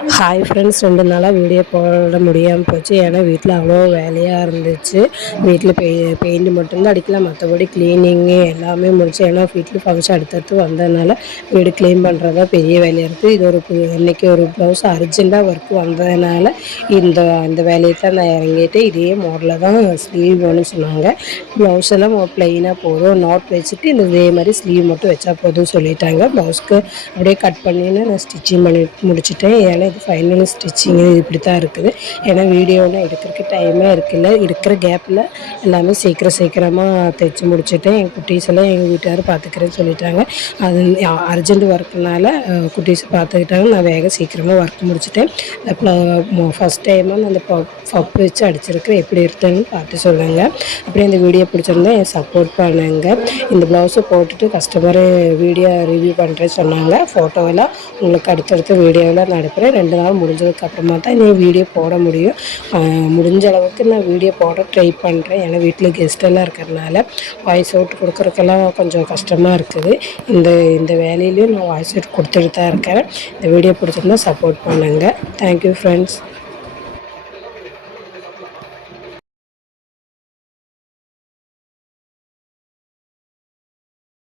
Hi friends, 2 நாளாக video போட முடியாமல் போச்சு. ஏன்னா வீட்டில் அவ்வளோ வேலையாக இருந்துச்சு. வீட்டில் பெயிண்ட் மட்டும்தான் அடிக்கலாம், மற்றபடி க்ளீனிங்கு எல்லாமே முடிச்சு. ஏன்னா வீட்டில் ஃபங்க்ஷன் அடுத்தடுத்து வந்ததுனால வீடு க்ளீன் பண்ணுறதா பெரிய வேலையாக இருக்குது. இது இன்றைக்கி ஒரு ப்ளவுஸ் அர்ஜெண்ட்டாக ஒர்க் வந்ததுனால இந்த இந்த வேலையை தான் நான் இறங்கிட்டு, இதே மாடலில் தான் ஸ்லீவ் வேணும்னு சொன்னாங்க. ப்ளவுஸ் எல்லாம் ப்ளைனாக போதும், நாட் வச்சுட்டு இதே மாதிரி ஸ்லீவ் மட்டும் வச்சா போதும்னு சொல்லிட்டாங்க. ப்ளவுஸ்க்கு அப்படியே கட் பண்ணின்னு நான் ஸ்டிச்சிங் பண்ணி முடிச்சிட்டேன். ஏன்னா இது ஃபைனல் ஸ்டிச்சிங்கு இப்படி தான் இருக்குது. ஏன்னா வீடியோலாம் எடுக்கிறதுக்கு டைமே இருக்குல்ல. இருக்கிற கேப்பில் எல்லாமே சீக்கிரமாக தைச்சி முடிச்சுட்டேன். எங்கள் குட்டீஸ் எல்லாம் எங்கள் வீட்டுக்காரர் பார்த்துக்கிறேன்னு சொல்லிட்டாங்க. அது அர்ஜென்ட் ஒர்க்குனால குட்டீஸ் பார்த்துக்கிட்டாங்க. நான் சீக்கிரமாக ஒர்க் முடிச்சுட்டேன். ஃபஸ்ட் டைமாக நான் அந்த பப்பு வச்சு அடிச்சிருக்கிறேன். எப்படி இருக்குதுன்னு பார்த்து சொல்லுங்கள். அப்படியே இந்த வீடியோ பிடிச்சிருந்தா என் சப்போர்ட் பண்ணுங்க. இந்த ப்ளவுஸை போட்டுட்டு கஸ்டமரு வீடியோ ரிவ்யூ பண்ணுறேன்னு சொன்னாங்க. ஃபோட்டோவெல்லாம் உங்களுக்கு அடுத்தடுத்த வீடியோவில் நான் எடுக்கிறேன். 2 நாள் முடிஞ்சதுக்கப்புறமா தான் நீ வீடியோ போட முடியும். முடிஞ்ச அளவுக்கு நான் வீடியோ போட ட்ரை பண்ணுறேன். ஏன்னா வீட்டில் கெஸ்ட்டெல்லாம் இருக்கிறதுனால வாய்ஸ் அவுட் கொடுக்குறதுக்கெல்லாம் கொஞ்சம் கஷ்டமாக இருக்குது. இந்த வேலையிலையும் நான் வாய்ஸ் அவுட் கொடுத்துட்டு தான் இருக்கிறேன். இந்த வீடியோ பிடிச்சிருந்தா சப்போர்ட் பண்ணுங்கள். Thank you friends.